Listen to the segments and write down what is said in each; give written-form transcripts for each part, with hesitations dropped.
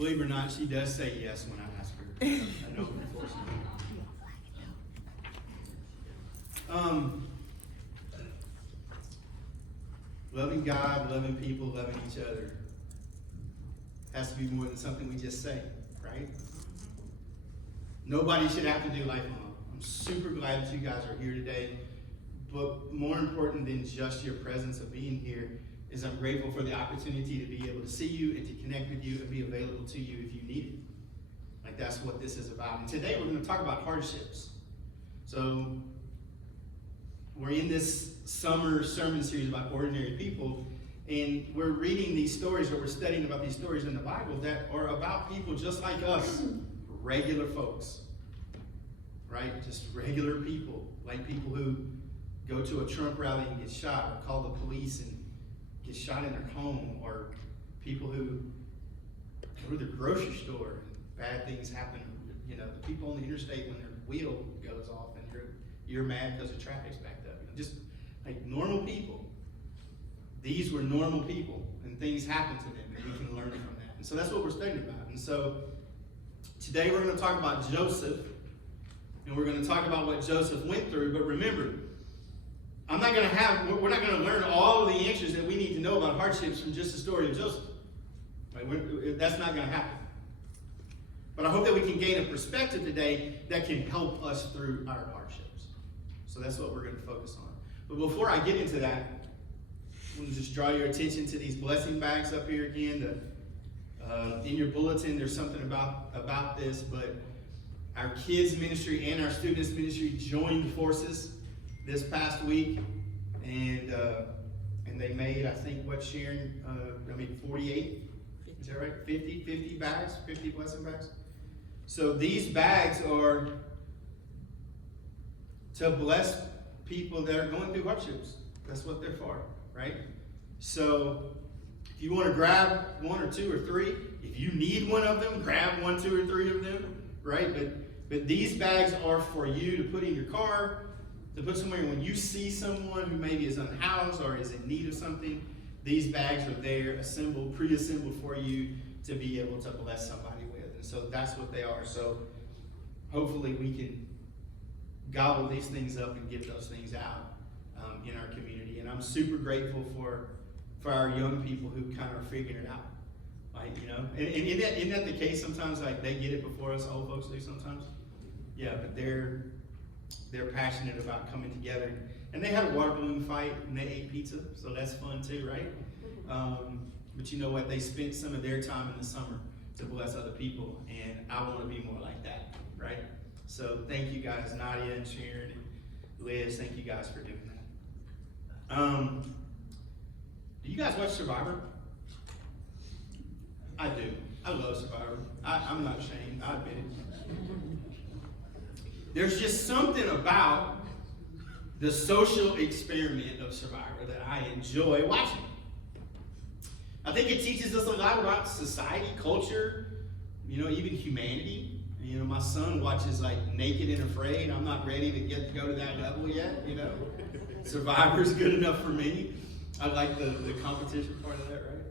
Believe it or not, she does say yes when I ask her. I know before she loving God, loving people, loving each other has to be more than something we just say, right? Nobody should have to do life alone. I'm super glad that you guys are here today. But more important than just your presence of being here is I'm grateful for the opportunity to be able to see you and to connect with you and be available to you if you need it. Like, that's what this is about. And today we're going to talk about hardships. So we're in this summer sermon series about ordinary people, and we're reading these stories, or we're studying about these stories in the Bible that are about people just like us, regular folks, right? Just regular people, like people who go to a Trump rally and get shot, or call the police and get shot in their home, or people who go to the grocery store and bad things happen. You know, the people on the interstate when their wheel goes off and you're mad because the traffic's backed up. Just like normal people. These were normal people, and things happen to them, and we can learn from that. And so that's what we're studying about. And so today we're going to talk about Joseph, and we're going to talk about what Joseph went through. But remember, we're not going to learn all of the answers that we need to know about hardships from just the story of Joseph. Right? That's not going to happen. But I hope that we can gain a perspective today that can help us through our hardships. So that's what we're going to focus on. But before I get into that, I want to just draw your attention to these blessing bags up here again. In your bulletin, there's something about this, but our kids ministry and our students ministry joined forces this past week, and they made, I think, what, Sharon, 48? Is that right? 50 bags, 50 blessing bags. So these bags are to bless people that are going through hardships. That's what they're for, right? So if you want to grab one or two or three, if you need one of them, grab 1, 2, or 3 of them, right? But these bags are for you to put in your car, to put somewhere when you see someone who maybe is unhoused or is in need of something. These bags are there, pre-assembled for you to be able to bless somebody with. And so that's what they are. So hopefully we can gobble these things up and give those things out in our community. And I'm super grateful for our young people who kind of are figuring it out. Like, you know, and isn't that the case sometimes? Like, they get it before us old folks do sometimes. Yeah, but they're passionate about coming together. And they had a water balloon fight, and they ate pizza, so that's fun too, right? But you know what? They spent some of their time in the summer to bless other people, and I want to be more like that, right? So thank you guys, Nadia and Sharon and Liz. Thank you guys for doing that. Do you guys watch Survivor? I do. I love Survivor. I'm not ashamed. I admit it. There's just something about the social experiment of Survivor that I enjoy watching. I think it teaches us a lot about society, culture, you know, even humanity. You know, my son watches like Naked and Afraid. I'm not ready to go to that level yet, you know. Survivor's good enough for me. I like the competition part of that, right?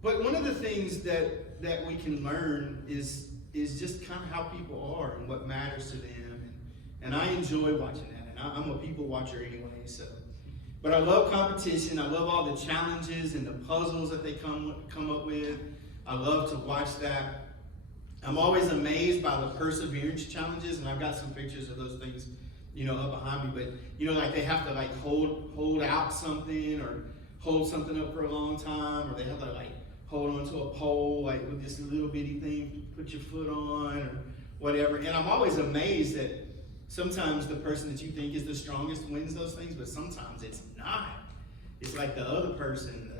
But one of the things that we can learn is just kind of how people are and what matters to them. And I enjoy watching that. And I'm a people watcher anyway, so. But I love competition. I love all the challenges and the puzzles that they come up with. I love to watch that. I'm always amazed by the perseverance challenges, and I've got some pictures of those things, you know, up behind me. But, you know, like they have to like hold out something or hold something up for a long time, or they have to like hold onto a pole like with this little bitty thing you put your foot on or whatever. And I'm always amazed that sometimes the person that you think is the strongest wins those things, but sometimes it's not. It's like the other person,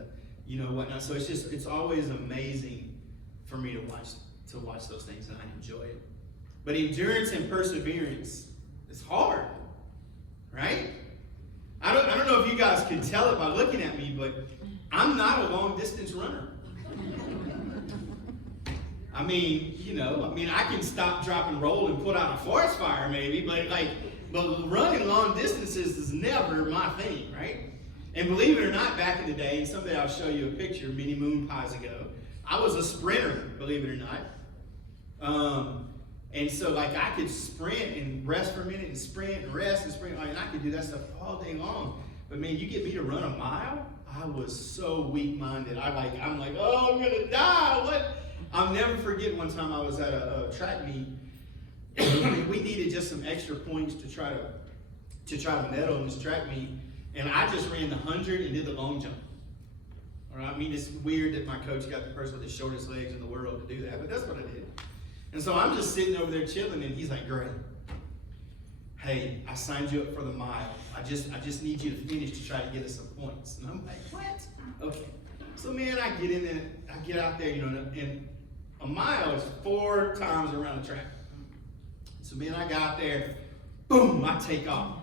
you know, whatnot. So it's always amazing for me to watch those things, and I enjoy it. But endurance and perseverance is hard, right? I don't know if you guys can tell it by looking at me, but I'm not a long distance runner. I mean, I can stop, drop, and roll and put out a forest fire maybe, but running long distances is never my thing, right? And believe it or not, back in the day, and someday I'll show you a picture many moon pies ago, I was a sprinter, believe it or not. And so like I could sprint and rest for a minute and sprint and rest and sprint. And I could do that stuff all day long. But man, you get me to run a mile, I was so weak-minded. I'm like, oh, I'm gonna die. What? I'll never forget one time I was at a track meet. We needed just some extra points to try to medal in this track meet. And I just ran the 100 and did the long jump. All right? I mean, it's weird that my coach got the person with the shortest legs in the world to do that, but that's what I did. And so I'm just sitting over there chilling, and he's like, Gray, hey, I signed you up for the mile. I just need you to finish to try to get us some points. And I'm like, what? Okay. So man, I get in there, I get out there, and a mile is 4 times around the track. So man, I got out there, boom, I take off.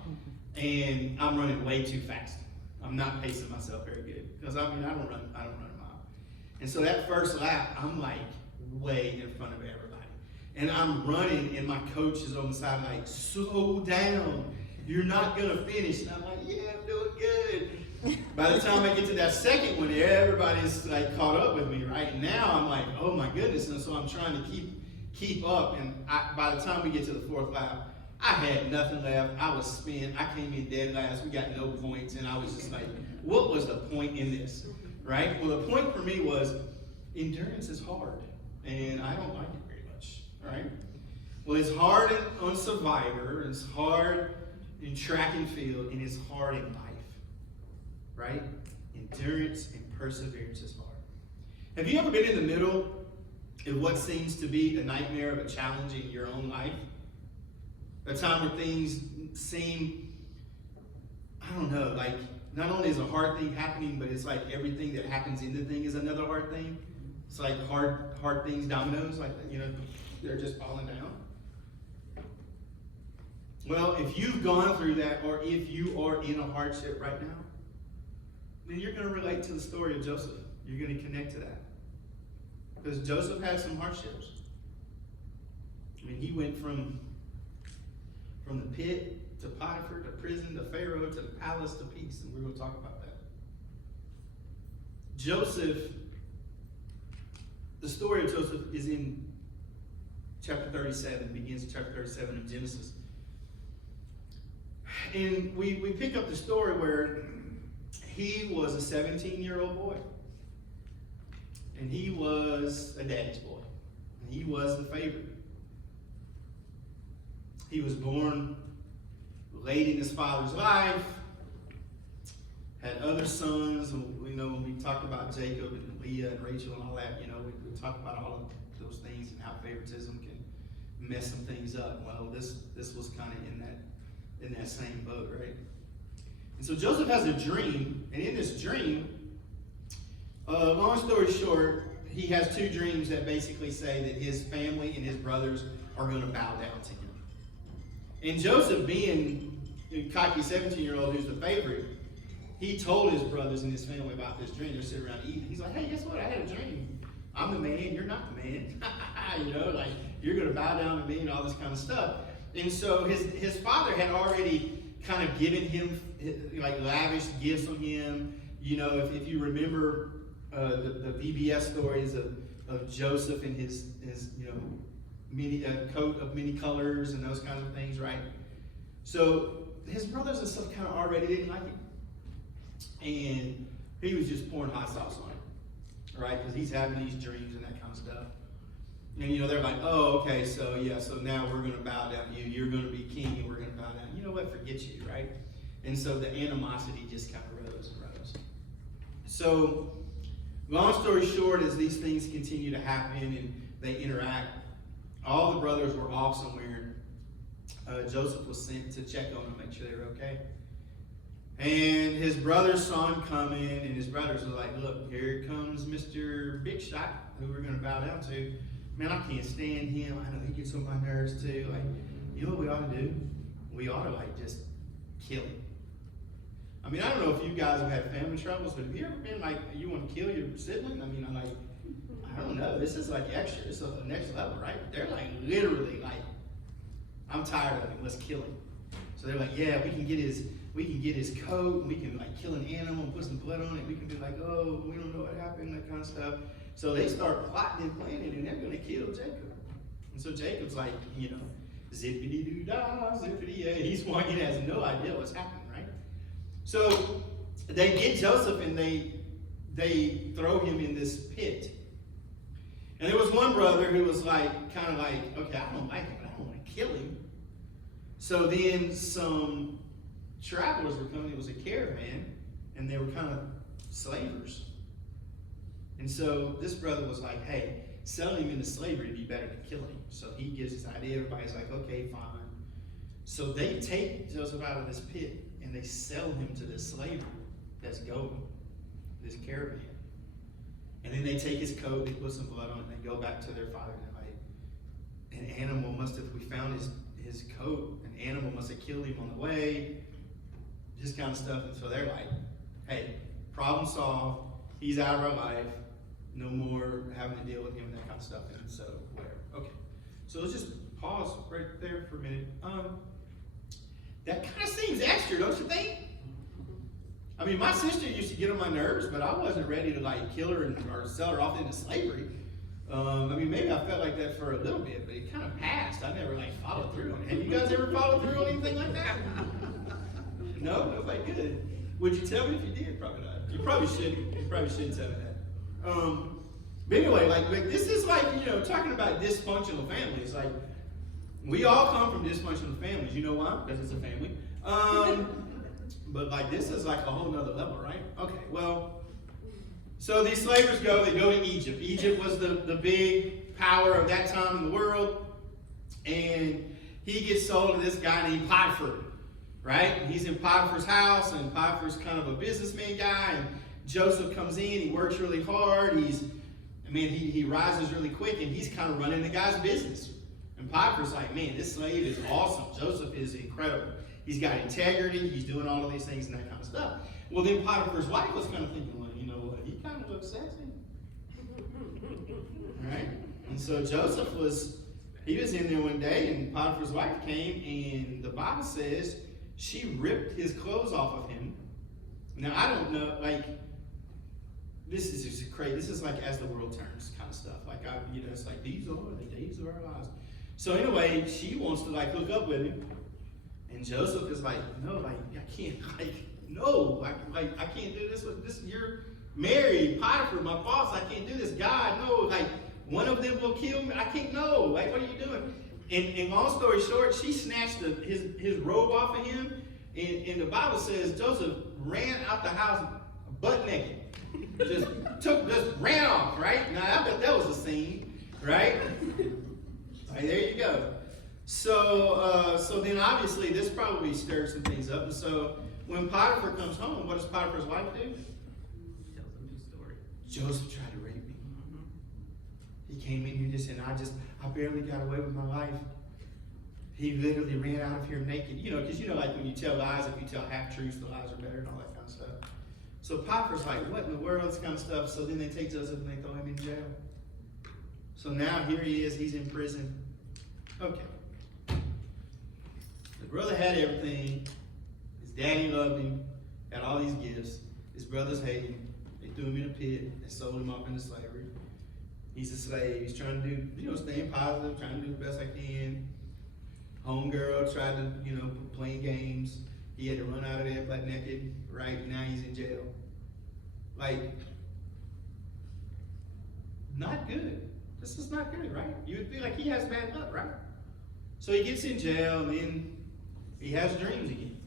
And I'm running way too fast. I'm not pacing myself very good. Because I don't run a mile. And so that first lap, I'm like way in front of everybody. And I'm running, and my coach is on the side like, slow down. You're not going to finish. And I'm like, yeah, I'm doing good. By the time I get to that second one, everybody's like caught up with me, right? And now I'm like, oh my goodness. And so I'm trying to keep up. And by the time we get to the 4th lap, I had nothing left. I was spent. I came in dead last. We got no points. And I was just like, what was the point in this, right? Well, the point for me was endurance is hard. And I don't like it. Right? Well, it's hard on Survivor, it's hard in track and field, and it's hard in life. Right? Endurance and perseverance is hard. Have you ever been in the middle of what seems to be a nightmare of a challenge in your own life? A time where things seem, I don't know, like not only is a hard thing happening, but it's like everything that happens in the thing is another hard thing. It's like hard things, dominoes, like, they're just falling down. Well, if you've gone through that, or if you are in a hardship right now, then you're going to relate to the story of Joseph. You're going to connect to that. Because Joseph had some hardships. I mean, he went from the pit to Potiphar to prison to Pharaoh to the palace to peace, and we're going to talk about that. Joseph, the story of Joseph is in chapter 37, begins in chapter 37 of Genesis. And we pick up the story where he was a 17-year-old boy. And he was a daddy's boy. And he was the favorite. He was born late in his father's life, had other sons. When we talk about Jacob and Leah and Rachel and all that, we talk about all of those things and how favoritism can mess some things up. Well, this was kind of in that same boat, right? And so Joseph has a dream, and in this dream, long story short, he has 2 dreams that basically say that his family and his brothers are going to bow down to him. And Joseph, being a cocky 17-year-old who's the favorite, he told his brothers and his family about this dream. They're sitting around eating. He's like, hey, guess what? I had a dream. I'm the man, you're not the man. Like you're going to bow down to me and all this kind of stuff. And so his father had already kind of given him like lavish gifts on him. If you remember the VBS stories of Joseph and his coat of many colors and those kinds of things, right? So his brothers and stuff kind of already didn't like him. And he was just pouring hot sauce on it, right? Because he's having these dreams and that kind of stuff. And they're like, oh, okay, so now we're going to bow down to you. You're going to be king and we're going to bow down. You know what? Forget you, right? And so the animosity just kind of rose and rose. So long story short, as these things continue to happen and they interact, all the brothers were off somewhere. Joseph was sent to check on them, make sure they were okay. And his brothers saw him coming, and his brothers were like, look, here comes Mr. Big Shot, who we're going to bow down to. Man, I can't stand him. I know he gets on my nerves too. Like, you know what we ought to do? We ought to just kill him. I mean, I don't know if you guys have had family troubles, but have you ever been like, you want to kill your sibling? I mean, I don't know. This is like extra. This is the next level, right? They're like literally like, I'm tired of him. Let's kill him. So they're like, yeah, we can get his coat, and we can like kill an animal and put some blood on it. We can be like, oh, we don't know what happened, that kind of stuff. So they start plotting and planning, and they're going to kill Jacob. And so Jacob's like, zippity-doo-dah, zippity-yay. He's walking, he has no idea what's happening, right? So they get Joseph, and they throw him in this pit. And there was one brother who was kind of like, okay, I don't like him, but I don't want to kill him. So then some travelers were coming. It was a caravan, and they were kind of slavers. And so this brother was like, hey, selling him into slavery would be better than killing him. So he gives this idea. Everybody's like, okay, fine. So they take Joseph out of this pit, and they sell him to this slaver that's going, this caravan. And then they take his coat, they put some blood on it, and they go back to their father. And they're like, an animal must have, we found his coat, an animal must have killed him on the way, this kind of stuff. And so they're like, hey, problem solved, he's out of our life, no more having to deal with him and that kind of stuff. And so, whatever. Okay. So let's just pause right there for a minute. That kind of seems extra, don't you think? I mean, my sister used to get on my nerves, but I wasn't ready to kill her or sell her off into slavery. I mean, maybe I felt like that for a little bit, but it kind of passed. I never followed through on it. Have you guys ever followed through on anything like that? No? Nobody good. Would you tell me if you did? Probably not. You probably shouldn't. You probably shouldn't tell me that. But anyway, this is talking about dysfunctional families. We all come from dysfunctional families. You know why? Because it's a family. But this is a whole nother level, right? Okay, well, so these slavers they go to Egypt. Egypt was the big power of that time in the world. And he gets sold to this guy named Potiphar, right? He's in Potiphar's house, and Potiphar's kind of a businessman guy, and Joseph comes in, he works really hard, he rises really quick, and he's kind of running the guy's business. And Potiphar's like, man, this slave is awesome. Joseph is incredible. He's got integrity, he's doing all of these things and that kind of stuff. Well, then Potiphar's wife was kind of thinking, well, you know what, he kind of looks sexy. Right? And so Joseph was in there one day, and Potiphar's wife came, and the Bible says she ripped his clothes off of him. Now, I don't know, this is just crazy. This is as the world turns kind of stuff. It's these are the days of our lives. So anyway, she wants to hook up with him. And Joseph is like, no, I can't, no, I can't do this with this. You're married, Potiphar, my boss. I can't do this. God, no, one of them will kill me. I can't, no, what are you doing? And long story short, she snatched his robe off of him. And the Bible says Joseph ran out the house butt naked. Just ran off, right? Now, I bet that was a scene, right? There you go. So then obviously this probably stirred some things up. And so when Potiphar comes home, what does Potiphar's wife do? Tells him his story. Joseph tried to rape me. He came in here and said, I barely got away with my life. He literally ran out of here naked. Because when you tell lies, if you tell half-truths, the lies are better and all that kind of stuff. So Potiphar's like, what in the world, this kind of stuff. So then they take Joseph and they throw him in jail. So now here he is, he's in prison. Okay. The brother had everything. His daddy loved him, had all these gifts. His brothers hated him. They threw him in a pit. They sold him off into slavery. He's a slave. He's trying to do, staying positive, trying to do the best I can. Homegirl tried to, playing games. He had to run out of there butt naked. Right now he's in jail. Not good. This is not good, right? You would feel like he has bad luck, right? So he gets in jail, and then he has dreams again.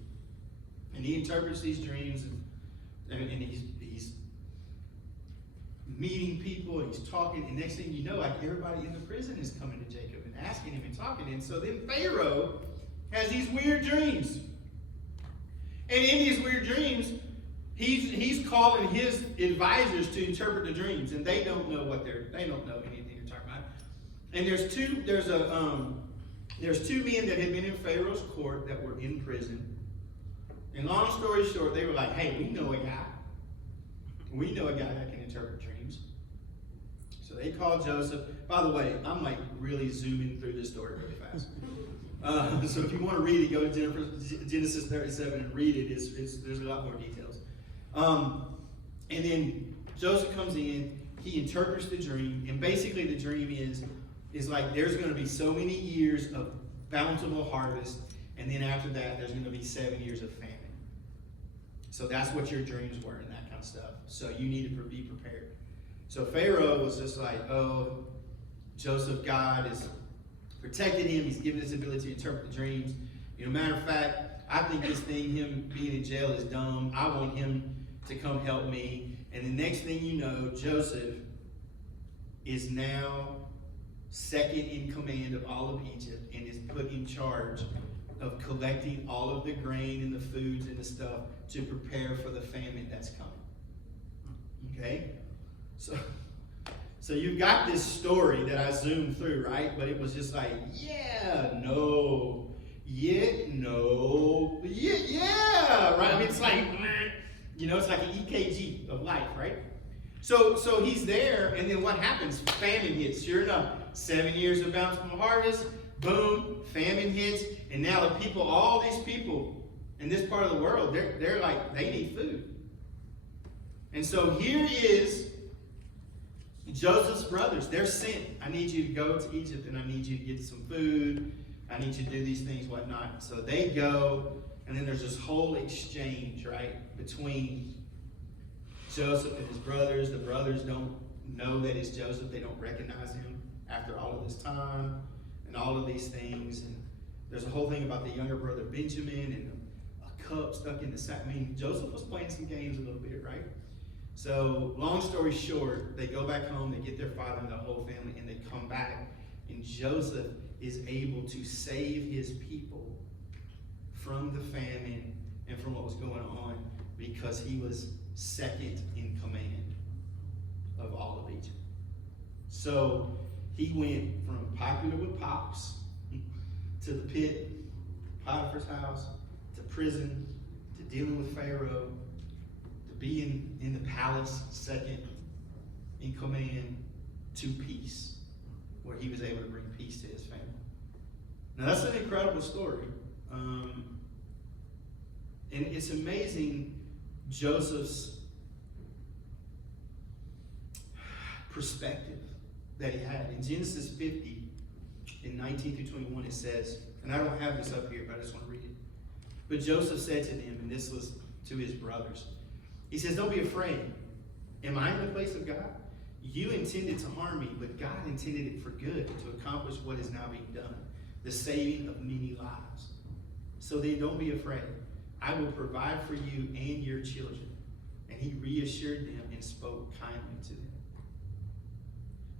And he interprets these dreams, and he's meeting people, and he's talking, and next thing you know, everybody in the prison is coming to Jacob and asking him and talking. And so then Pharaoh has these weird dreams. And in these weird dreams, he's calling his advisors to interpret the dreams, and they don't know they don't know anything you're talking about. And there's two men that had been in Pharaoh's court that were in prison. And long story short, they were like, hey, we know a guy. We know a guy that can interpret dreams. So they called Joseph. By the way, I'm really zooming through this story really fast. So if you want to read it, go to Genesis 37 and read it. There's a lot more details. And then Joseph comes in. he interprets the dream, and basically the dream is like there's going to be so many years of bountiful harvest, and then after that there's going to be 7 years of famine. So that's what your dreams were and that kind of stuff. So you need to be prepared. So Pharaoh was just like, oh, Joseph, God has protected him. He's given his ability to interpret the dreams. Matter of fact, I think this thing, him being in jail, is dumb. I want him to come help me. And the next thing you know, Joseph is now second in command of all of Egypt and is put in charge of collecting all of the grain and the foods and the stuff to prepare for the famine that's coming. Okay? So you've got this story that I zoomed through, right? But it was just like, yeah, no, yeah, no, yeah, right? I mean, it's like, it's like an EKG of life, right? So he's there, and then what happens? Famine hits. Sure enough, 7 years of bountiful harvest, boom, famine hits, and now the people, all these people in this part of the world, they're like, they need food. And so here is Joseph's brothers. They're sent. I need you to go to Egypt, and I need you to get some food. I need you to do these things, whatnot. So they go, and then there's this whole exchange, right, between Joseph and his brothers. The brothers don't know that it's Joseph. They don't recognize him after all of this time and all of these things. And there's a whole thing about the younger brother Benjamin and a cup stuck in the sack. I mean, Joseph was playing some games a little bit, right? So long story short, they go back home, they get their father and the whole family, and they come back. And Joseph is able to save his people from the famine and from what was going on because he was second in command of all of Egypt. So he went from popular with Pops to the pit, Potiphar's house, to prison, to dealing with Pharaoh, to being in the palace second in command, to peace, where he was able to bring peace to his family. Now that's an incredible story. And it's amazing Joseph's perspective that he had. In Genesis 50, in 19 through 21, it says, and I don't have this up here, but I just want to read it. But Joseph said to them, and this was to his brothers, he says, don't be afraid. Am I in the place of God? You intended to harm me, but God intended it for good, to accomplish what is now being done, the saving of many lives. So then don't be afraid. I will provide for you and your children. And he reassured them and spoke kindly to them.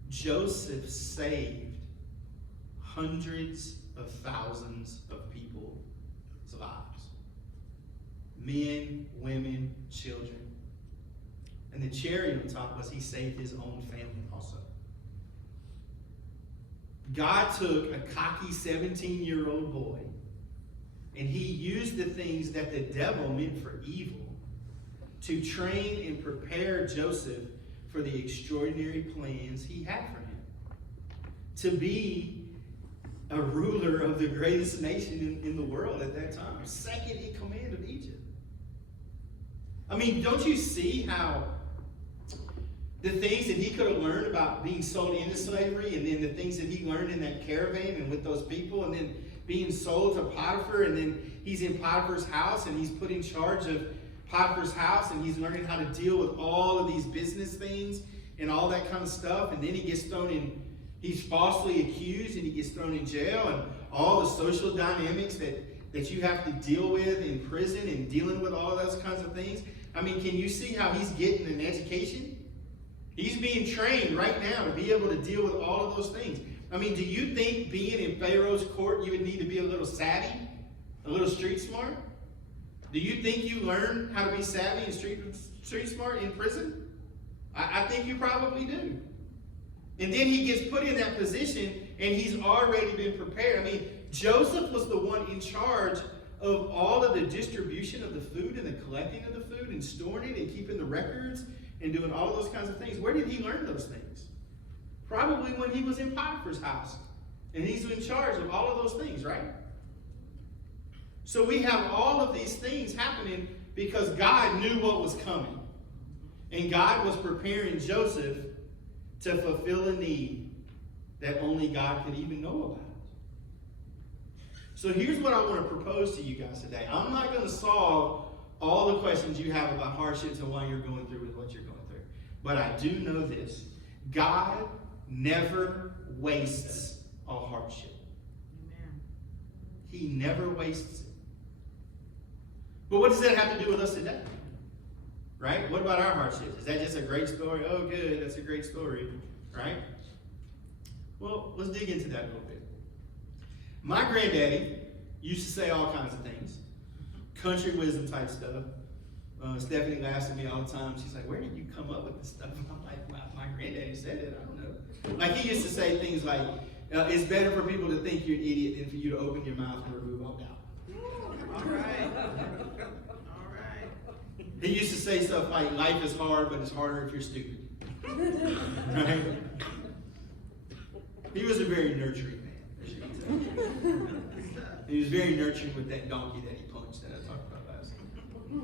Joseph saved hundreds of thousands of people's lives. Men, women, children. And the cherry on top was he saved his own family also. God took a cocky 17-year-old boy and he used the things that the devil meant for evil to train and prepare Joseph for the extraordinary plans he had for him. To be a ruler of the greatest nation in the world at that time. Second in command of Egypt. I mean, don't you see how the things that he could have learned about being sold into slavery, and then the things that he learned in that caravan and with those people, and then being sold to Potiphar, and then he's in Potiphar's house and he's put in charge of Potiphar's house, and he's learning how to deal with all of these business things and all that kind of stuff, and then he gets thrown in, he's falsely accused and he gets thrown in jail, and all the social dynamics that you have to deal with in prison and dealing with all of those kinds of things. I mean, can you see how he's getting an education? He's being trained right now to be able to deal with all of those things. I mean, do you think being in Pharaoh's court, you would need to be a little savvy, a little street smart? Do you think you learn how to be savvy and street smart in prison? I think you probably do. And then he gets put in that position and he's already been prepared. I mean, Joseph was the one in charge of all of the distribution of the food and the collecting of the food and storing it and keeping the records and doing all those kinds of things. Where did he learn those things? Probably when he was in Potiphar's house. And he's in charge of all of those things, right? So we have all of these things happening because God knew what was coming. And God was preparing Joseph to fulfill a need that only God could even know about. So here's what I want to propose to you guys today. I'm not going to solve all the questions you have about hardships and why you're going through with what you're going through. But I do know this. God never wastes a hardship. Amen. He never wastes it. But what does that have to do with us today? Right? What about our hardships? Is that just a great story? Oh, good, that's a great story. Right? Well, let's dig into that a little bit. My granddaddy used to say all kinds of things. Country wisdom type stuff. Stephanie laughs at me all the time. She's like, where did you come up with this stuff? I'm like, wow, my granddaddy said it. I don't know. Like, he used to say things like, it's better for people to think you're an idiot than for you to open your mouth and remove all doubt. All right. All right. He used to say stuff like, life is hard, but it's harder if you're stupid. Right? He was a very nurturing man, as you can tell. He was very nurturing with that donkey that he punched that I talked about last week.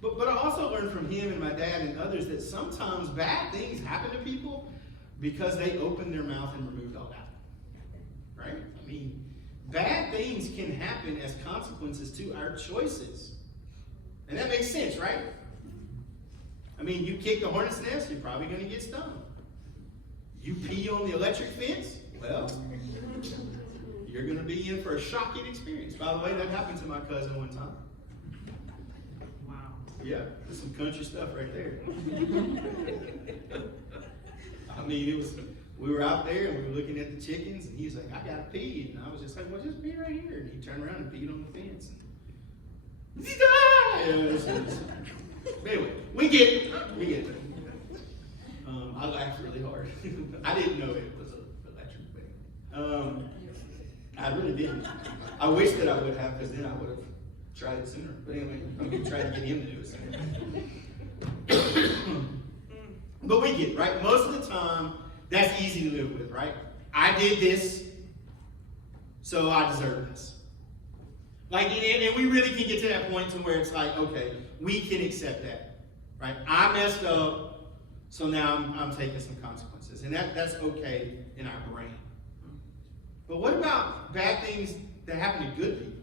But I also learned from him and my dad and others that sometimes bad things happen to people because they opened their mouth and removed all doubt. Right? I mean, bad things can happen as consequences to our choices. And that makes sense, right? I mean, you kick the hornet's nest, you're probably going to get stung. You pee on the electric fence, well, you're going to be in for a shocking experience. By the way, that happened to my cousin one time. Wow. Yeah, there's some country stuff right there. I mean, we were out there and we were looking at the chickens, and he's like, I got to pee. And I was just like, well, just pee right here. And he turned around and peed on the fence. Anyway, we get it. We get it. I laughed really hard. I didn't know it was an electric thing. I really didn't. I wish that I would have, because then I would have tried it sooner. But anyway, I'm going to try to get him to do it sooner. But we get it, right? Most of the time, that's easy to live with, right? I did this, so I deserve this. Like, and we really can get to that point to where it's like, okay, we can accept that, right? I messed up, so now I'm taking some consequences. And that's okay in our brain. But what about bad things that happen to good people?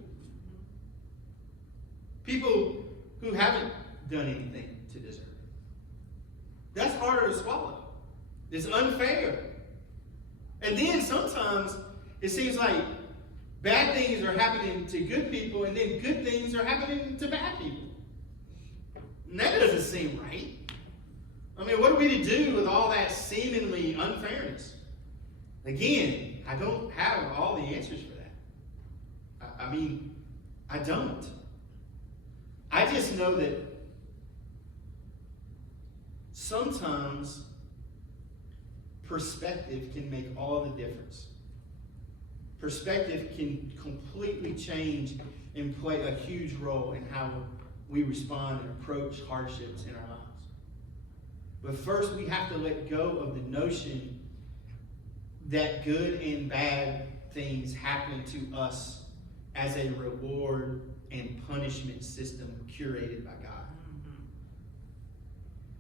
People who haven't done anything to deserve it. That's harder to swallow. It's unfair. And then sometimes it seems like bad things are happening to good people, and then good things are happening to bad people. And that doesn't seem right. I mean, what are we to do with all that seemingly unfairness? Again, I don't have all the answers for that. I mean, I don't. I just know that sometimes perspective can make all the difference. Perspective can completely change and play a huge role in how we respond and approach hardships in our lives. But first, we have to let go of the notion that good and bad things happen to us as a reward and punishment system curated by God. Mm-hmm.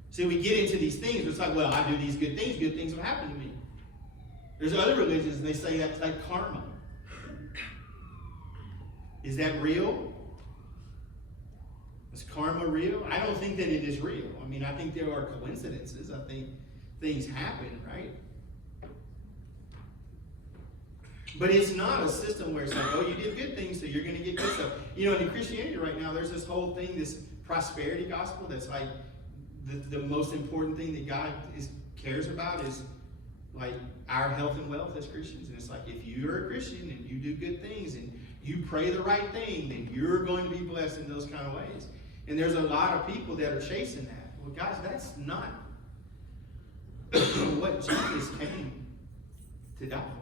See, we get into these things, it's like, well, I do these good things will happen to me. There's other religions, and they say that's like karma. Is that real? Is karma real? I don't think that it is real. I mean, I think there are coincidences. I think things happen, right? But it's not a system where it's like, oh, you did good things, so you're going to get good stuff. You know, in Christianity right now, there's this whole thing, this prosperity gospel that's like the most important thing that God cares about is like our health and wealth as Christians. And it's like, if you're a Christian and you do good things and you pray the right thing, then you're going to be blessed in those kind of ways. And there's a lot of people that are chasing that. Well, guys, that's not what Jesus came to die for.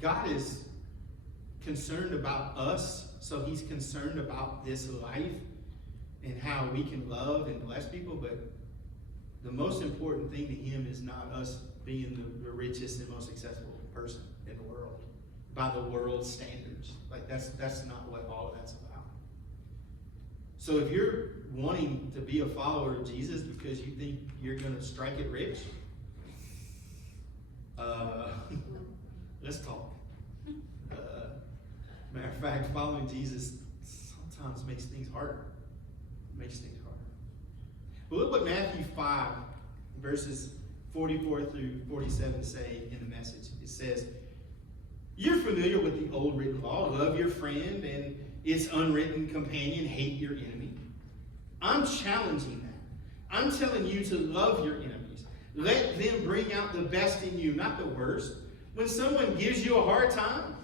God is concerned about us, so he's concerned about this life and how we can love and bless people, but the most important thing to him is not us being the richest and most successful person in the world by the world's standards. Like that's not what all of that's about. So if you're wanting to be a follower of Jesus because you think you're going to strike it rich, let's talk. Matter of fact, following Jesus sometimes makes things harder. But look what Matthew 5, verses 44 through 47 say in the Message. It says, you're familiar with the old written law. Love your friend and its unwritten companion. Hate your enemy. I'm challenging that. I'm telling you to love your enemies. Let them bring out the best in you, not the worst. When someone gives you a hard time,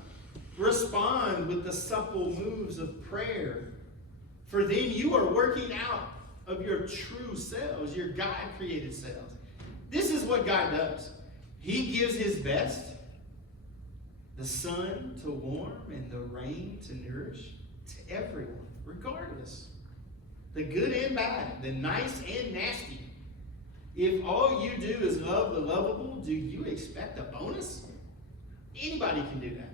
respond with the supple moves of prayer. For then you are working out of your true selves, your God-created selves. This is what God does. He gives his best, the sun to warm and the rain to nourish, to everyone, regardless. The good and bad, the nice and nasty. If all you do is love the lovable, do you expect a bonus? Anybody can do that.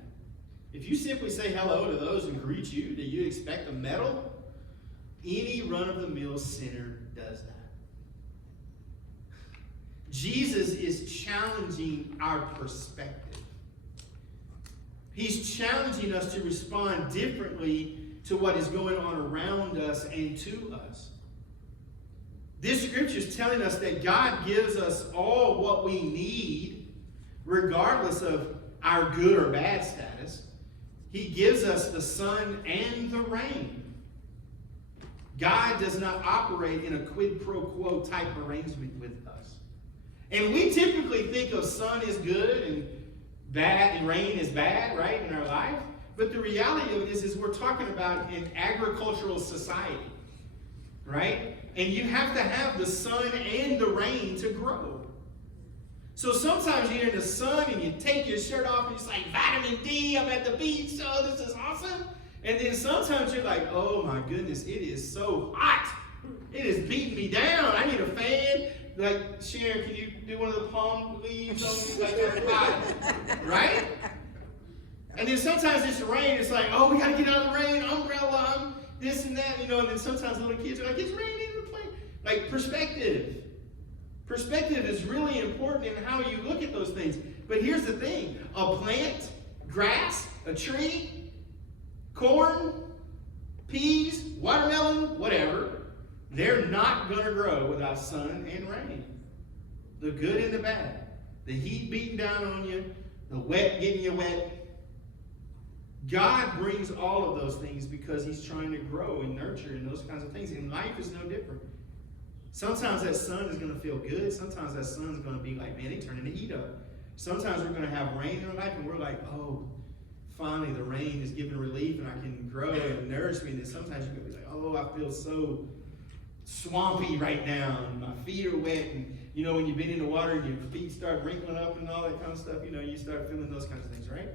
If you simply say hello to those who greet you, do you expect a medal? Any run-of-the-mill sinner does that. Jesus is challenging our perspective. He's challenging us to respond differently to what is going on around us and to us. This scripture is telling us that God gives us all what we need, regardless of our good or bad status. He gives us the sun and the rain. God does not operate in a quid pro quo type arrangement with us. And we typically think of sun is good and bad and rain is bad, right, in our life. But the reality of it is we're talking about an agricultural society, right? And you have to have the sun and the rain to grow. So sometimes you're in the sun and you take your shirt off and it's like, vitamin D, I'm at the beach, oh, this is awesome. And then sometimes you're like, oh my goodness, it is so hot. It is beating me down. I need a fan. Like, Sharon, can you do one of the palm leaves on me? Like, that's hot. Right? And then sometimes it's rain. It's like, oh, we got to get out of the rain. Umbrella, this and that. And then sometimes little kids are like, it's raining. We're playing. Like, perspective. Perspective is really important in how you look at those things. But here's the thing. A plant, grass, a tree, corn, peas, watermelon, whatever, they're not going to grow without sun and rain. The good and the bad. The heat beating down on you, the wet getting you wet. God brings all of those things because he's trying to grow and nurture and those kinds of things. And life is no different. Sometimes that sun is going to feel good. Sometimes that sun is going to be like, man, they turning the heat up. Sometimes we're going to have rain in our life and we're like, oh, finally the rain is giving relief and I can grow and nourish me. And then sometimes you're going to be like, oh, I feel so swampy right now and my feet are wet. And when you've been in the water and your feet start wrinkling up and all that kind of stuff, you start feeling those kinds of things, right?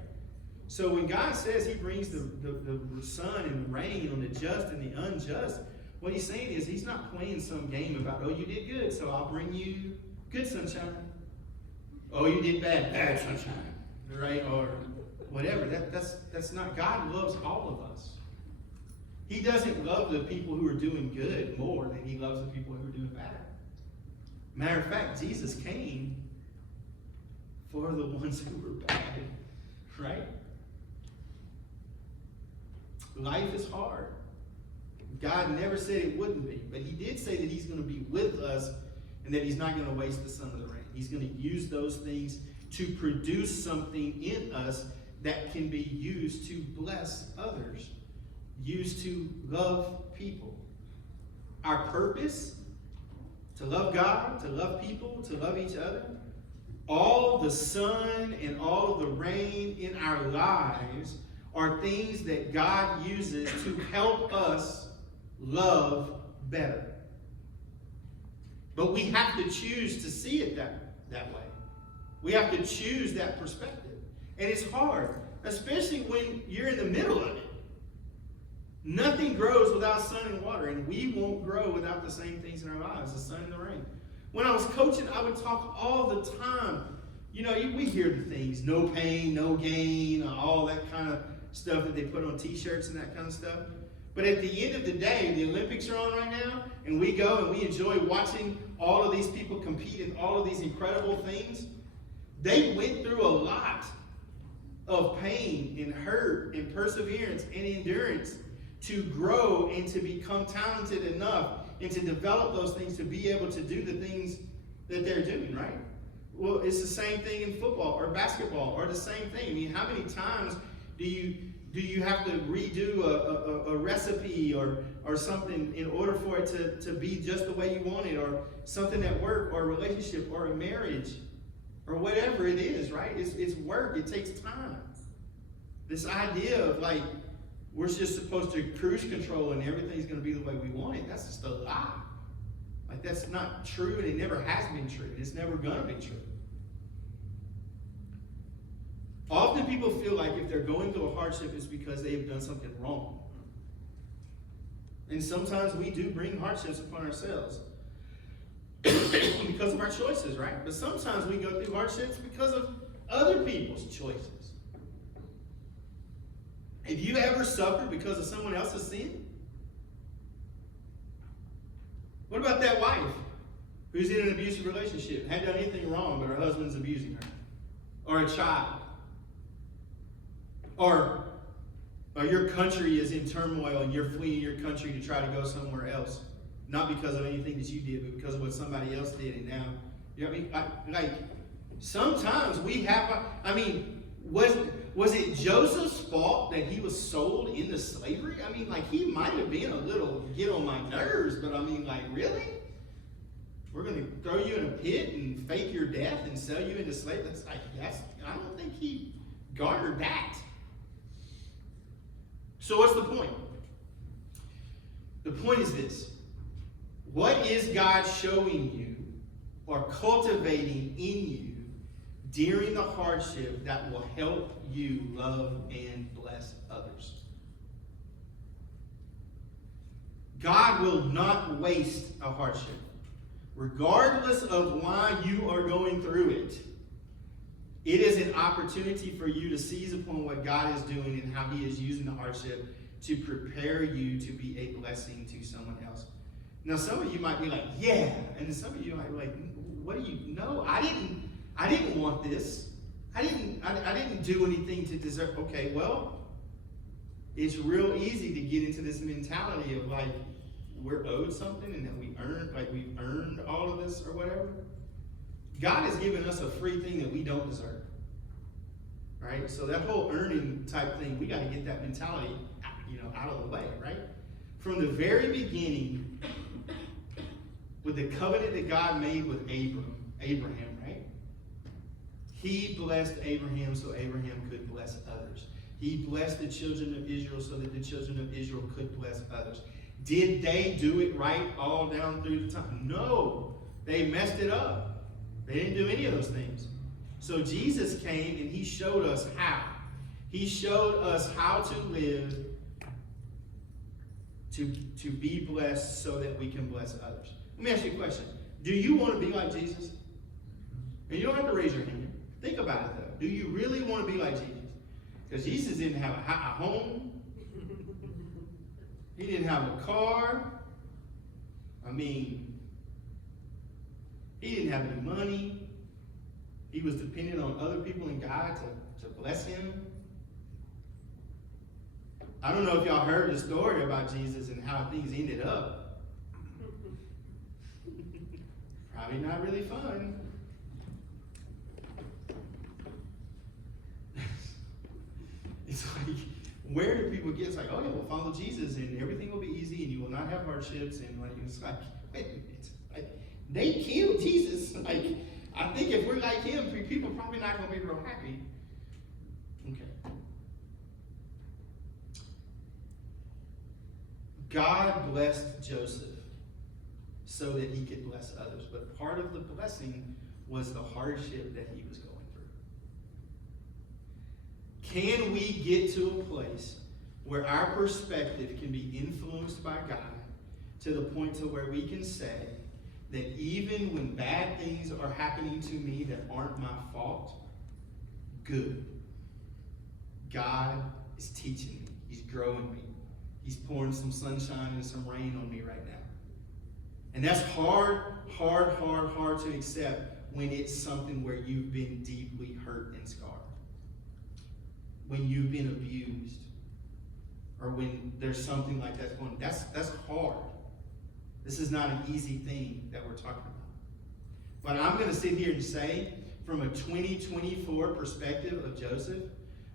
So when God says he brings the sun and the rain on the just and the unjust, what he's saying is he's not playing some game about, oh, you did good, so I'll bring you good sunshine. Oh, you did bad sunshine, right? Or whatever. That's not. God loves all of us. He doesn't love the people who are doing good more than he loves the people who are doing bad. Matter of fact, Jesus came for the ones who were bad, right? Life is hard. God never said it wouldn't be, but he did say that he's going to be with us and that he's not going to waste the sun or the rain. He's going to use those things to produce something in us that can be used to bless others, used to love people. Our purpose, to love God, to love people, to love each other. All the sun and all of the rain in our lives are things that God uses to help us love better. But we have to choose to see it that way. We have to choose that perspective. And it's hard, especially when you're in the middle of it. Nothing grows without sun and water, and we won't grow without the same things in our lives, the sun and the rain. When I was coaching, I would talk all the time. We hear the things, no pain, no gain, all that kind of stuff that they put on t-shirts and that kind of stuff. But at the end of the day, the Olympics are on right now, and we go and we enjoy watching all of these people compete in all of these incredible things. They went through a lot of pain and hurt and perseverance and endurance to grow and to become talented enough and to develop those things to be able to do the things that they're doing, right? Well, it's the same thing in football or basketball, or the same thing. I mean, how many times do you have to redo a recipe or something in order for it to be just the way you want it, or something at work or a relationship or a marriage or whatever it is, right? It's work. It takes time. This idea of like we're just supposed to cruise control and everything's going to be the way we want it, that's just a lie. Like, that's not true, and it never has been true, and it's never going to be true. Often people feel like if they're going through a hardship, it's because they have done something wrong. And sometimes we do bring hardships upon ourselves because of our choices, right? But sometimes we go through hardships because of other people's choices. Have you ever suffered because of someone else's sin? What about that wife who's in an abusive relationship, hadn't done anything wrong, but her husband's abusing her? Or a child? Or your country is in turmoil and you're fleeing your country to try to go somewhere else. Not because of anything that you did, but because of what somebody else did. And now, you know what I mean? Like, sometimes we have, was it Joseph's fault that he was sold into slavery? I mean, like, he might have been a little get on my nerves, but I mean, like, really? We're going to throw you in a pit and fake your death and sell you into slavery? I don't think he garnered that. So what's the point? The point is this. What is God showing you or cultivating in you during the hardship that will help you love and bless others? God will not waste a hardship. Regardless of why you are going through it, it is an opportunity for you to seize upon what God is doing and how he is using the hardship to prepare you to be a blessing to someone else. Now, some of you might be like, yeah. And then some of you might be like, what do you know? I didn't want this. I didn't do anything to deserve. Okay, well, it's real easy to get into this mentality of like, we're owed something and that we've earned all of this or whatever. God has given us a free thing that we don't deserve. Right? So that whole earning type thing, we got to get that mentality, out of the way, right? From the very beginning, with the covenant that God made with Abraham, right? He blessed Abraham so Abraham could bless others. He blessed the children of Israel so that the children of Israel could bless others. Did they do it right all down through the time? No, they messed it up. They didn't do any of those things. So Jesus came and he showed us how. He showed us how to live to be blessed so that we can bless others. Let me ask you a question. Do you want to be like Jesus? And you don't have to raise your hand. Think about it though. Do you really want to be like Jesus? Because Jesus didn't have a home. He didn't have a car. He didn't have any money. He was dependent on other people and God to bless him. I don't know if y'all heard the story about Jesus and how things ended up. Probably not really fun. It's like, where do people get? It's like, oh yeah, we'll follow Jesus and everything will be easy and you will not have hardships. And like, it's like, wait a minute. Like, they killed Jesus. Like, I think if we're like him, people are probably not going to be real happy. Okay. God blessed Joseph so that he could bless others. But part of the blessing was the hardship that he was going through. Can we get to a place where our perspective can be influenced by God to the point to where we can say that even when bad things are happening to me that aren't my fault, good. God is teaching me. He's growing me. He's pouring some sunshine and some rain on me right now. And that's hard to accept when it's something where you've been deeply hurt and scarred. When you've been abused. Or when there's something like that going on. That's hard. This is not an easy thing that we're talking about. But I'm going to sit here and say, from a 2024 perspective of Joseph,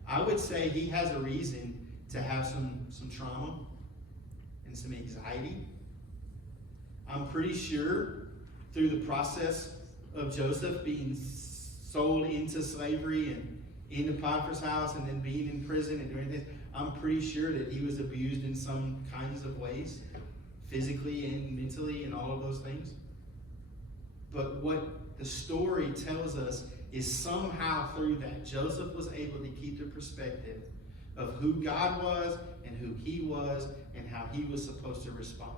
I would say he has a reason to have some trauma and some anxiety. I'm pretty sure through the process of Joseph being sold into slavery and into Potiphar's house and then being in prison and doing this, I'm pretty sure that he was abused in some kinds of ways, physically and mentally and all of those things. But what the story tells us is somehow through that, Joseph was able to keep the perspective of who God was and who he was and how he was supposed to respond.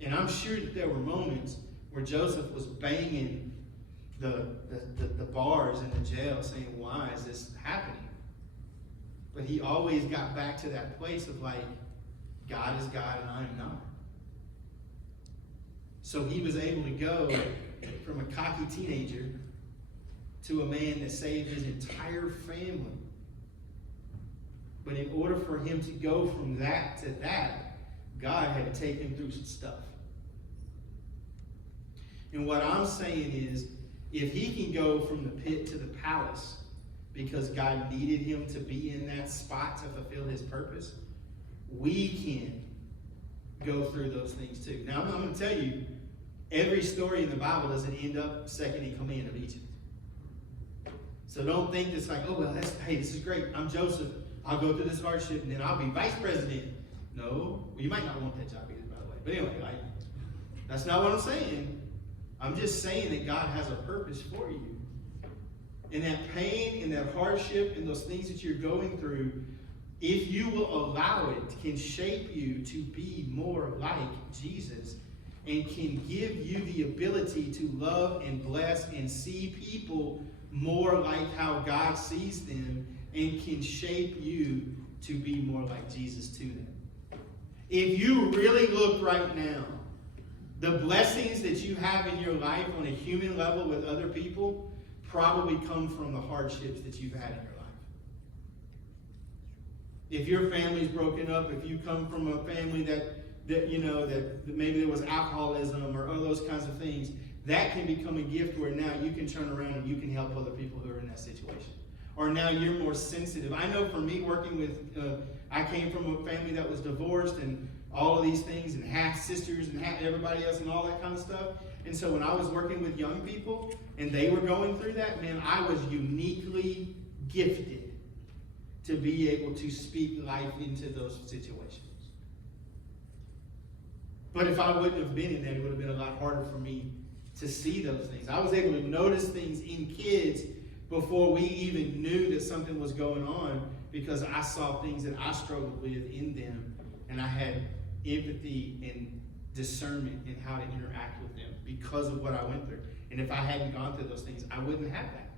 And I'm sure that there were moments where Joseph was banging the bars in the jail saying, why is this happening? But he always got back to that place of like, God is God and I am not. So he was able to go from a cocky teenager to a man that saved his entire family. But in order for him to go from that to that, God had to take him through some stuff. And what I'm saying is, if he can go from the pit to the palace because God needed him to be in that spot to fulfill his purpose, we can go through those things too. Now, I'm going to tell you, every story in the Bible doesn't end up second in command of Egypt. So don't think it's like, oh, well, hey, this is great. I'm Joseph. I'll go through this hardship and then I'll be vice president. No, well, you might not want that job either, by the way. But anyway, that's not what I'm saying. I'm just saying that God has a purpose for you. And that pain and that hardship and those things that you're going through, if you will allow it, can shape you to be more like Jesus and can give you the ability to love and bless and see people more like how God sees them and can shape you to be more like Jesus to them. If you really look right now, the blessings that you have in your life on a human level with other people probably come from the hardships that you've had in your life. If your family's broken up, if you come from a family that maybe there was alcoholism or all those kinds of things, that can become a gift where now you can turn around and you can help other people who are in that situation. Or now you're more sensitive. I know for me working with, I came from a family that was divorced and all of these things and half sisters and half everybody else and all that kind of stuff. And so when I was working with young people and they were going through that, man, I was uniquely gifted to be able to speak life into those situations. But if I wouldn't have been in that, it would have been a lot harder for me to see those things. I was able to notice things in kids before we even knew that something was going on because I saw things that I struggled with in them, and I had empathy and discernment in how to interact with them because of what I went through. And if I hadn't gone through those things, I wouldn't have that.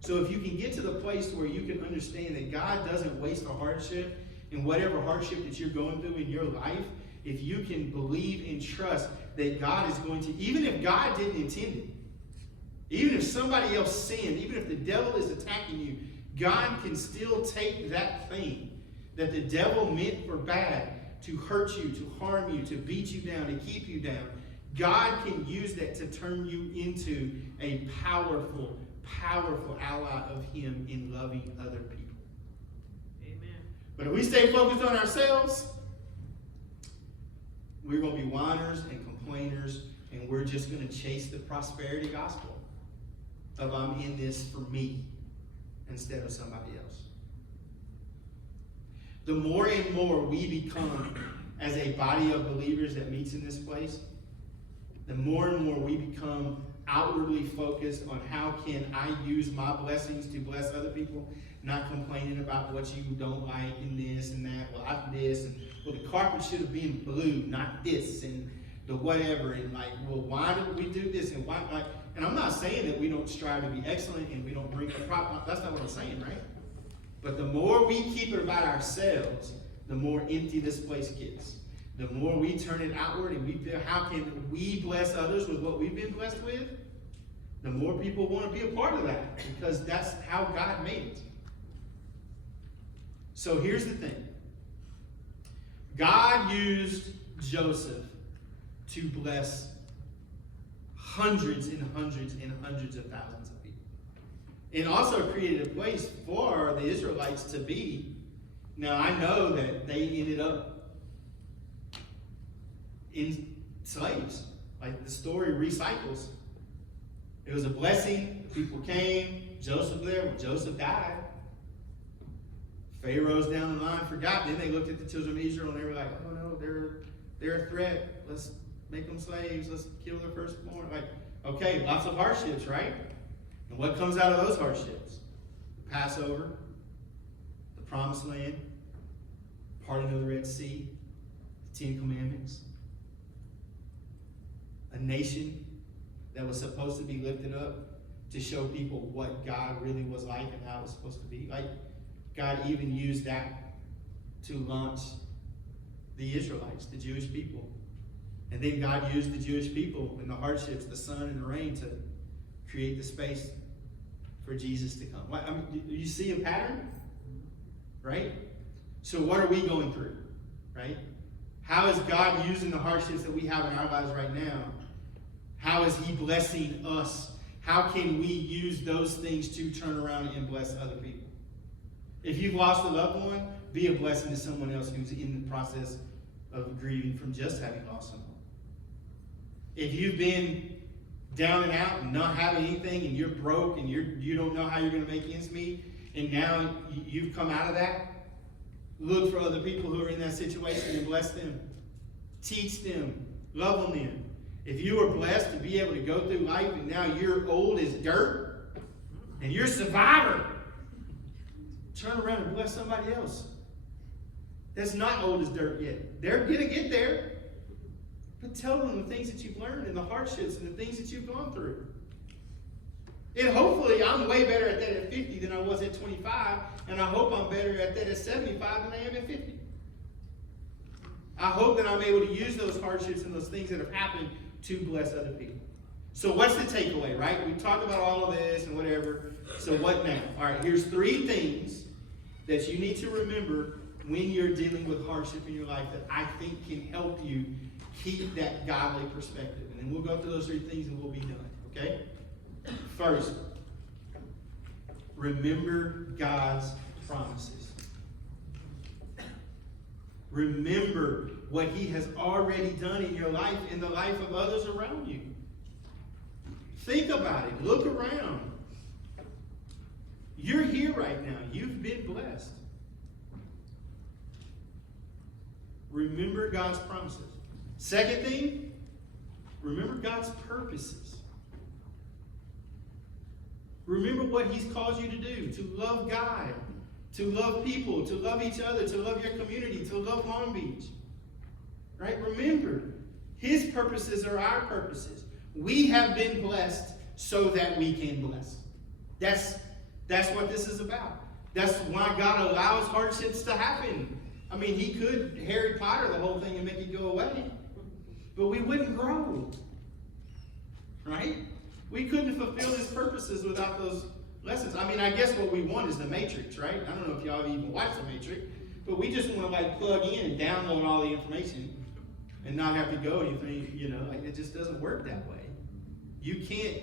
So if you can get to the place where you can understand that God doesn't waste a hardship, and whatever hardship that you're going through in your life, if you can believe and trust that God is going to, even if God didn't intend it, even if somebody else sinned, even if the devil is attacking you, God can still take that thing that the devil meant for bad to hurt you, to harm you, to beat you down, to keep you down. God can use that to turn you into a powerful, powerful ally of him in loving other people. Amen. But if we stay focused on ourselves, we're going to be whiners and complainers, and we're just going to chase the prosperity gospel of I'm in this for me instead of somebody else. The more and more we become as a body of believers that meets in this place, the more and more we become outwardly focused on how can I use my blessings to bless other people, not complaining about what you don't like and this and that. Well, I this, and well, the carpet should have been blue, not this, and the whatever, and like, well, why did we do this, and why, like, and I'm not saying that we don't strive to be excellent and we don't bring the problem. That's not what I'm saying, right? But the more we keep it about ourselves, the more empty this place gets. The more we turn it outward and we feel, how can we bless others with what we've been blessed with? The more people want to be a part of that, because that's how God made it. So here's the thing. God used Joseph to bless hundreds and hundreds and hundreds of thousands of people. And also created a place for the Israelites to be. Now, I know that they ended up in slaves. Like the story recycles. It was a blessing. People came. Joseph there. When Joseph died, Pharaoh's down the line forgot. Then they looked at the children of Israel and they were like, oh no, they're a threat. Let's make them slaves. Let's kill their firstborn. Like, okay, lots of hardships, right? And what comes out of those hardships? The Passover, the Promised Land, parting of the Red Sea, the Ten Commandments. A nation that was supposed to be lifted up to show people what God really was like and how it was supposed to be. Like, God even used that to launch the Israelites, the Jewish people. And then God used the Jewish people in the hardships, the sun and the rain, to create the space for Jesus to come. I mean, do you see a pattern? Right? So what are we going through? Right? How is God using the hardships that we have in our lives right now? How is he blessing us? How can we use those things to turn around and bless other people? If you've lost a loved one, be a blessing to someone else who's in the process of grieving from just having lost someone. If you've been down and out and not having anything and you're broke and you don't know how you're going to make ends meet, and now you've come out of that, look for other people who are in that situation and bless them. Teach them. Love on them. If you are blessed to be able to go through life and now you're old as dirt and you're a survivor, turn around and bless somebody else that's not old as dirt yet. They're going to get there. But tell them the things that you've learned and the hardships and the things that you've gone through. And hopefully I'm way better at that at 50 than I was at 25. And I hope I'm better at that at 75 than I am at 50. I hope that I'm able to use those hardships and those things that have happened to bless other people. So what's the takeaway, right? We talked about all of this and whatever. So what now? All right, here's 3 things that you need to remember when you're dealing with hardship in your life that I think can help you keep that godly perspective. And then we'll go through those 3 things and we'll be done, okay? First, remember God's promises. Remember what he has already done in your life and the life of others around you. Think about it. Look around. You're here right now. You've been blessed. Remember God's promises. Second thing, remember God's purposes. Remember what he's called you to do, to love God, to love people, to love each other, to love your community, to love Long Beach. Right? Remember, his purposes are our purposes. We have been blessed so that we can bless. That's what this is about. That's why God allows hardships to happen. I mean, he could Harry Potter the whole thing and make it go away. But we wouldn't grow. Right? We couldn't fulfill his purposes without those lessons. I mean, I guess what we want is the Matrix, right? I don't know if y'all have even watched the Matrix, but we just want to like plug in and download all the information and not have to go anything, you know, like it just doesn't work that way. You can't,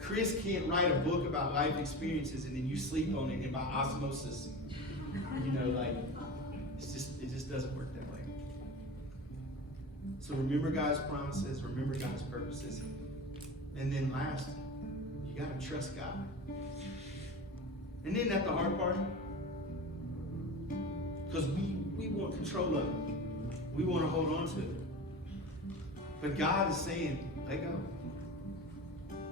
Chris can't write a book about life experiences and then you sleep on it and by osmosis, you know, like, it just doesn't work that way. So remember God's promises, remember God's purposes. And then last, you got to trust God. And isn't that the hard part? Because we want control of it. We want to hold on to it. But God is saying, let go.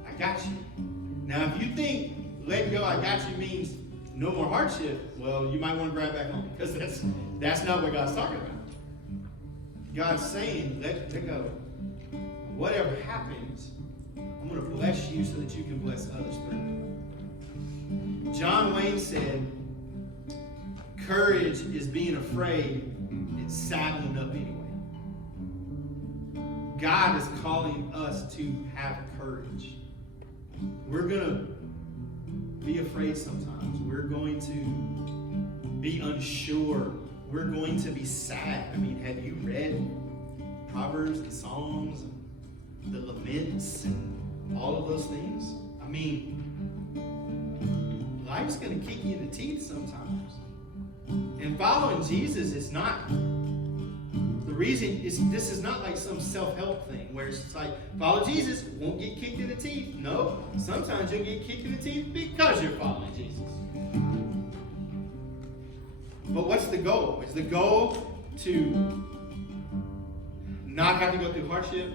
I got you. Now, if you think let go, I got you means no more hardship, well, you might want to grab back home because that's not what God's talking about. God's saying, let go. Whatever happens, I'm going to bless you so that you can bless others through it. John Wayne said, courage is being afraid and saddling up anyway. God is calling us to have courage. We're going to be afraid sometimes. We're going to be unsure. We're going to be sad. I mean, have you read Proverbs and Psalms and the laments and all of those things? I mean, life's going to kick you in the teeth sometimes. And following Jesus is not, the reason is this is not like some self-help thing where it's like, follow Jesus, won't get kicked in the teeth. No, sometimes you'll get kicked in the teeth because you're following Jesus. But what's the goal? Is the goal to not have to go through hardship?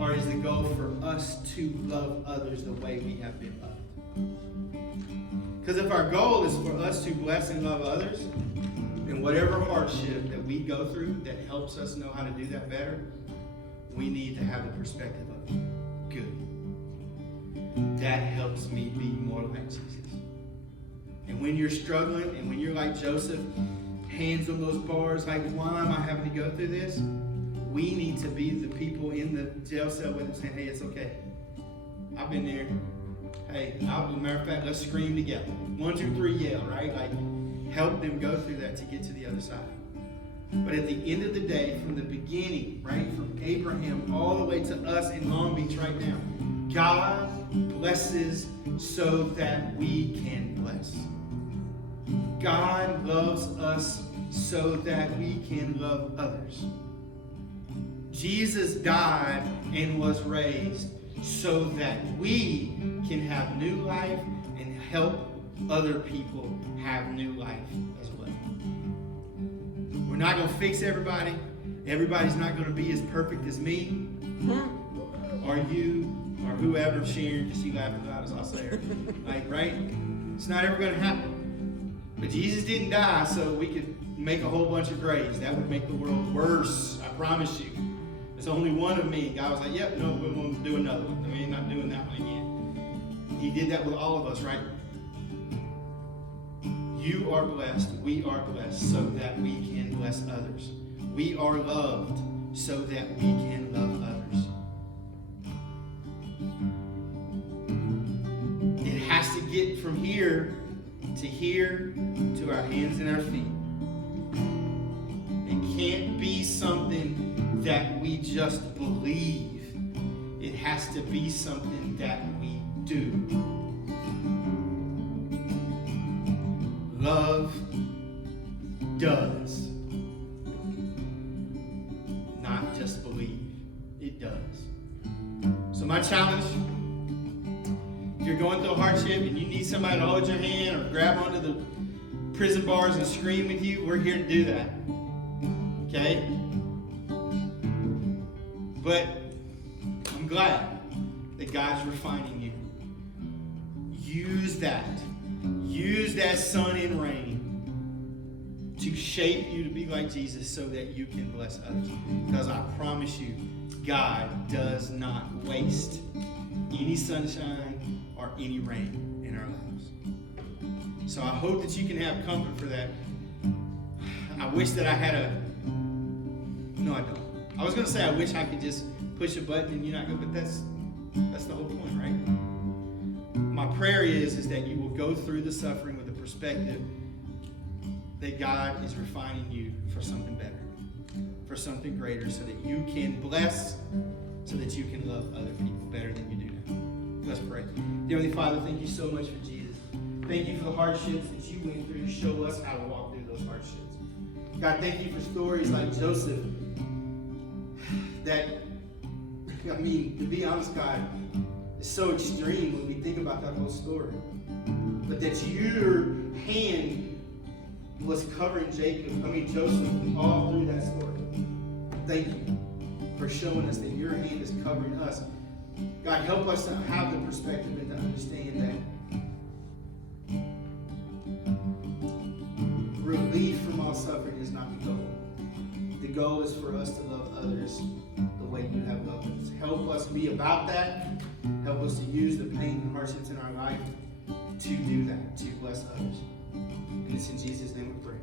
Or is the goal for us to love others the way we have been loved? Because if our goal is for us to bless and love others, and whatever hardship that we go through that helps us know how to do that better, we need to have the perspective of, good. That helps me be more like Jesus. And when you're struggling, and when you're like Joseph, hands on those bars, like, why am I having to go through this? We need to be the people in the jail cell with them saying, hey, it's okay. I've been there. Hey, as a matter of fact, let's scream together. 1, 2, 3, yell, right? Like, help them go through that to get to the other side. But at the end of the day, from the beginning, right, from Abraham all the way to us in Long Beach right now, God blesses so that we can bless. God loves us so that we can love others. Jesus died and was raised so that we can have new life and help other people have new life as well. We're not going to fix everybody. Everybody's not going to be as perfect as me or you or whoever. Sharon, just you laughing loud as I'll say her. Like, right? It's not ever going to happen. But Jesus didn't die so we could make a whole bunch of graves. That would make the world worse. I promise you. There's only one of me. God was like, yep, no, we're going to do another one. I mean, not doing that one again. He did that with all of us, right? You are blessed. We are blessed so that we can bless others. We are loved so that we can love others. It has to get from here to our hands and our feet. It can't be something that we just believe. It has to be something that we do. Love does. Not just believe. It does. So my challenge, if you're going through a hardship and you need somebody to hold your hand or grab onto the prison bars and scream with you, we're here to do that. Okay? But I'm glad that God's refining you. Use that. Use that sun and rain to shape you to be like Jesus so that you can bless others. Because I promise you, God does not waste any sunshine or any rain in our lives. So I hope that you can have comfort for that. I wish that I had no, I don't. I was going to say I wish I could just push a button and you're not going, but that's the whole point, right? My prayer is that you will go through the suffering with the perspective that God is refining you for something better, for something greater, so that you can bless, so that you can love other people better than you do now. Let's pray. Dear Heavenly Father, thank you so much for Jesus. Thank you for the hardships that you went through to show us how to walk through those hardships. God, thank you for stories like Joseph that, I mean, to be honest, God, is so extreme when we think about that whole story. But that your hand was covering Joseph all through that story. Thank you for showing us that your hand is covering us. God, help us to have the perspective and to understand that relief from all suffering is not the goal. The goal is for us to love others the way you have loved us. Help us be about that. Help us to use the pain and hardships in our life to do that, to bless others. And it's in Jesus' name we pray.